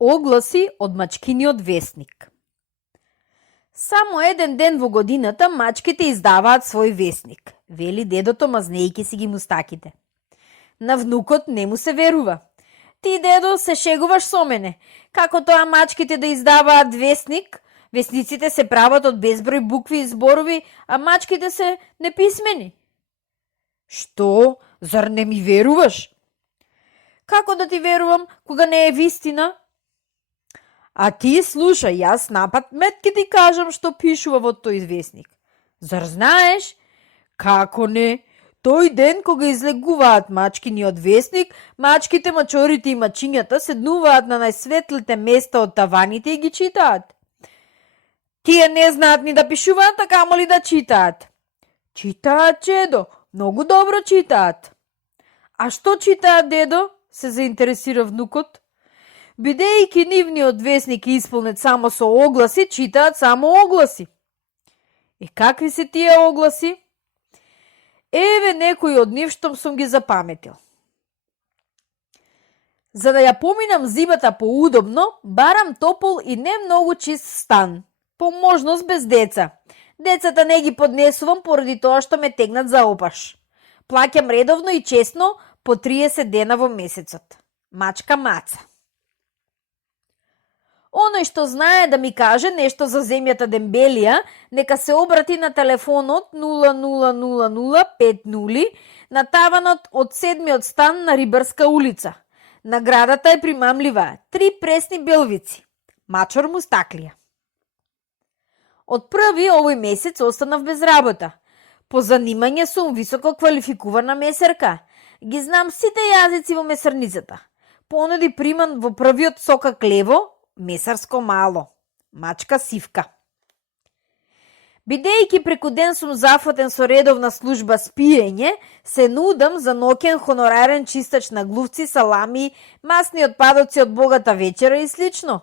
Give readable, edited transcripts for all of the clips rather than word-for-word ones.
Огласи од мачкиниот весник. Само еден ден во годината мачките издаваат свој весник, вели дедото мазнејќи си ги мустаките. На внукот не му се верува. Ти, дедо, се шегуваш со мене. Како тоа мачките да издаваат весник? Весниците се прават од безброј букви и зборови, а мачките се неписмени. Што? Зар не ми веруваш? Како да ти верувам кога не е вистина? А ти слушај, јас напад метки ти кажам што пишува во тој весник. Зар знаеш? Како не? Тој ден кога излегуваат мачкиниот весник, мачките, мачорите и мачињата седнуваат на најсветлите места од таваните и ги читаат. Тие не знаат ни да пишуваат, а камоли да читаат. Читаат, чедо, многу добро читаат. А што читаат, дедо? Се заинтересира внукот. Бидејќи нивниот весник е исполнет само со огласи, читаат само огласи. И какви се тие огласи? Еве некои од нив што сум ги запаметил. За да ја поминам зимата поудобно, барам топол и не многу чист стан. По можност без деца. Децата не ги поднесувам поради тоа што ме тегнат за опаш. Плаќам редовно и честно по 30 дена во месецот. Мачка Маца. Оној што знае да ми каже нешто за земјата Дембелија, нека се обрати на телефонот 000050 на таванот од 7-миот стан на Рибарска улица. Наградата е примамлива. 3 пресни белвици. Мачор Мустаклија. Од први овој месец останав без работа. По занимање сум високо квалификувана месерка. Ги знам сите јазици во месарницата. Понуди приман во првиот сокак лево, месарско мало. Мачка Сивка. Бидејќи преку ден сум зафатен со редовна служба спиење, се нудам за ноќен хонорарен чистач на глувци, салами, масни отпадоци од богата вечера и слично.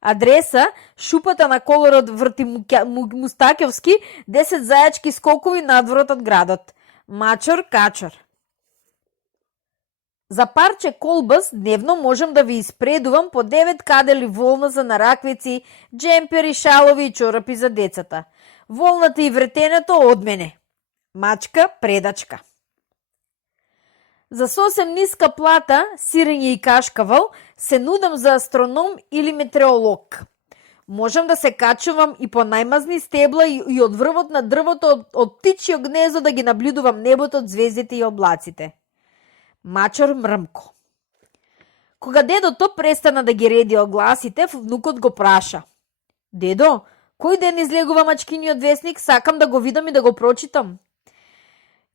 Адреса шупата на колорот врти Мустакевски, 10 зајачки скокови надворот од градот. Мачор Качор. За парче колбас дневно можам да ви испредувам по 9 кадели волна за нараквици, джемпери, шалови и чорапи за децата. Волната и вретенето од мене. Мачка Предачка. За сосем ниска плата, сирење и кашкавал, се нудам за астроном или метеоролог. Можам да се качувам и по најмазни стебла и од врвот на дрвото од птичјо гнездо да ги наблюдувам небото, звездите и облаците. Мачор Мрмко. Кога дедото престана да ги реди огласите, внукот го праша. Дедо, кој ден излегува мачкиниот весник, сакам да го видам и да го прочитам.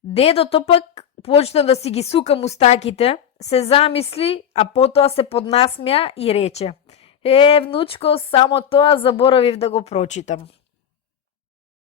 Дедото пак почна да си ги сука мустаките, се замисли, а потоа се поднасмеа и рече: внучко, само тоа заборавив да го прочитам.